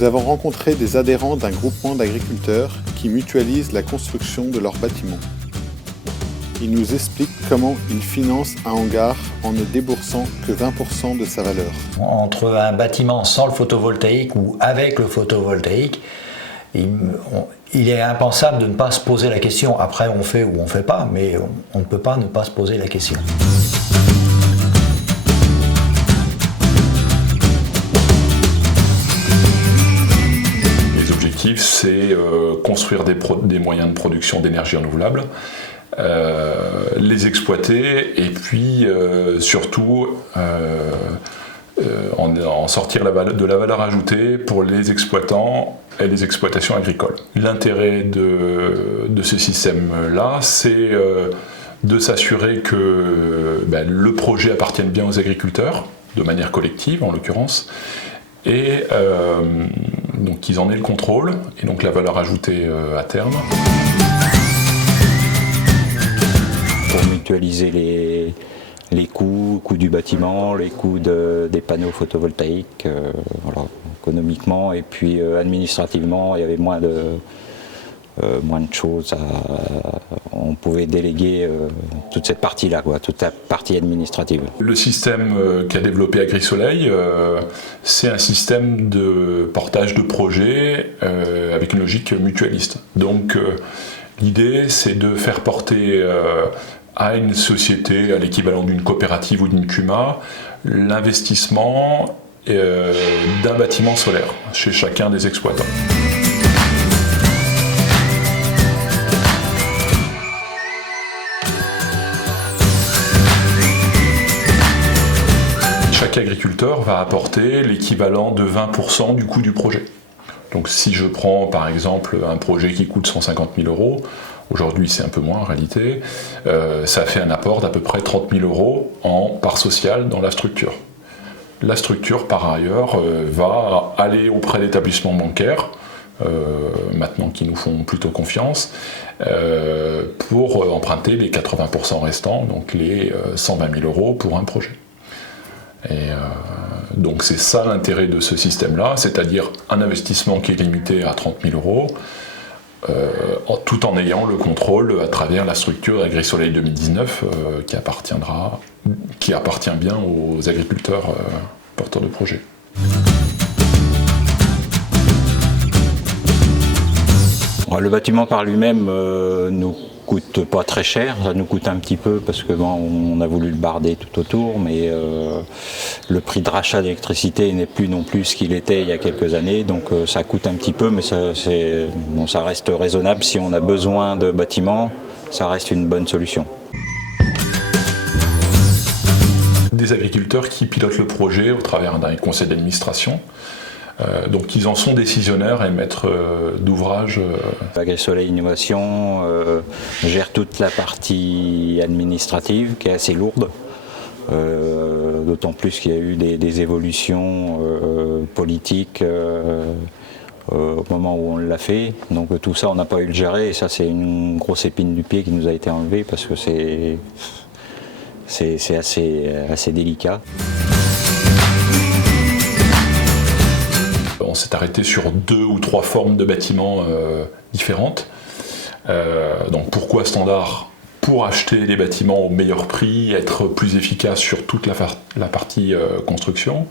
Nous avons rencontré des adhérents d'un groupement d'agriculteurs qui mutualisent la construction de leurs bâtiments. Ils nous expliquent comment ils financent un hangar en ne déboursant que 20% de sa valeur. Entre un bâtiment sans le photovoltaïque ou avec le photovoltaïque, il est impensable de ne pas se poser la question. Après, on fait ou on ne fait pas, mais on ne peut pas ne pas se poser la question. Les objectifs, c'est construire des moyens de production d'énergie renouvelable, les exploiter et puis surtout en sortir de la valeur ajoutée pour les exploitants et les exploitations agricoles. L'intérêt de ce système-là, c'est de s'assurer que le projet appartienne bien aux agriculteurs, de manière collective en l'occurrence, et donc qu'ils en aient le contrôle, et donc la valeur ajoutée à terme. Pour mutualiser les coûts du bâtiment, les coûts des panneaux photovoltaïques, voilà, économiquement et puis administrativement, il y avait moins de choses. On pouvait déléguer toute cette partie-là, toute la partie administrative. Le système qu'a développé AgriSoleil, c'est un système de portage de projets avec une logique mutualiste. Donc l'idée, c'est de faire porter à une société, à l'équivalent d'une coopérative ou d'une CUMA, l'investissement d'un bâtiment solaire chez chacun des exploitants. Chaque agriculteur va apporter l'équivalent de 20% du coût du projet. Donc si je prends par exemple un projet qui coûte 150 000 €, aujourd'hui c'est un peu moins en réalité, ça fait un apport d'à peu près 30 000 € en part sociale dans la structure. La structure par ailleurs va aller auprès d'établissements bancaires, maintenant qui nous font plutôt confiance, pour emprunter les 80% restants, donc les 120 000 € pour un projet. Et donc c'est ça l'intérêt de ce système-là, c'est-à-dire un investissement qui est limité à 30 000 €, tout en ayant le contrôle à travers la structure AgriSoleil 2019 qui appartient bien aux agriculteurs porteurs de projets. Le bâtiment par lui-même nous coûte pas très cher, ça nous coûte un petit peu parce que on a voulu le barder tout autour, mais le prix de rachat d'électricité n'est plus non plus ce qu'il était il y a quelques années, donc ça coûte un petit peu, mais ça reste raisonnable. Si on a besoin de bâtiments, ça reste une bonne solution. Des agriculteurs qui pilotent le projet au travers d'un conseil d'administration. Donc ils en sont décisionnaires et maîtres d'ouvrage. AgriSoleil Innovation gère toute la partie administrative qui est assez lourde, d'autant plus qu'il y a eu des évolutions politiques au moment où on l'a fait. Donc tout ça on n'a pas eu le gérer et ça c'est une grosse épine du pied qui nous a été enlevée parce que c'est assez délicat. On s'est arrêté sur 2 ou 3 formes de bâtiments différentes. Donc pourquoi standard? Pour acheter les bâtiments au meilleur prix, être plus efficace sur toute la partie construction,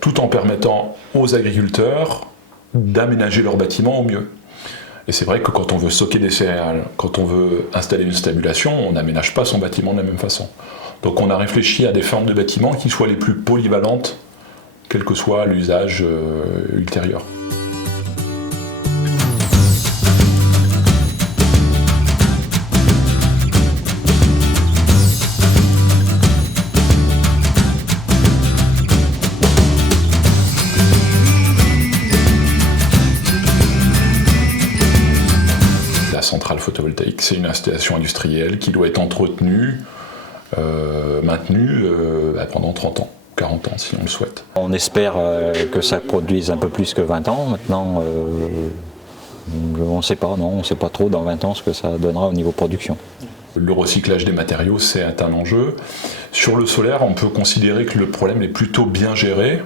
tout en permettant aux agriculteurs d'aménager leurs bâtiments au mieux. Et c'est vrai que quand on veut stocker des céréales, quand on veut installer une stabulation, on n'aménage pas son bâtiment de la même façon. Donc on a réfléchi à des formes de bâtiments qui soient les plus polyvalentes, quel que soit l'usage ultérieur. La centrale photovoltaïque, c'est une installation industrielle qui doit être entretenue, maintenue pendant 30 ans. 40 ans si on le souhaite. On espère que ça produise un peu plus que 20 ans. Maintenant, on ne sait pas, non, on ne sait pas trop dans 20 ans ce que ça donnera au niveau production. Le recyclage des matériaux, c'est un enjeu. Sur le solaire, on peut considérer que le problème est plutôt bien géré.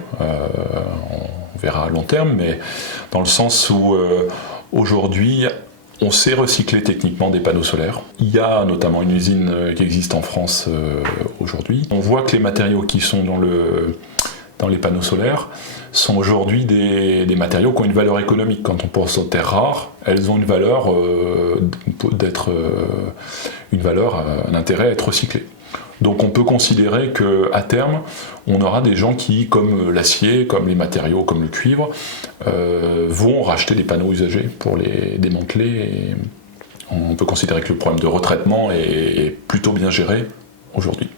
on verra à long terme, mais dans le sens où aujourd'hui, on sait recycler techniquement des panneaux solaires. Il y a notamment une usine qui existe en France aujourd'hui. On voit que les matériaux qui sont dans les panneaux solaires sont aujourd'hui des matériaux qui ont une valeur économique. Quand on pense aux terres rares, elles ont une valeur un intérêt à être recyclées. Donc on peut considérer qu'à terme, on aura des gens qui, comme l'acier, comme les matériaux, comme le cuivre, vont racheter des panneaux usagés pour les démanteler. Et on peut considérer que le problème de retraitement est plutôt bien géré aujourd'hui.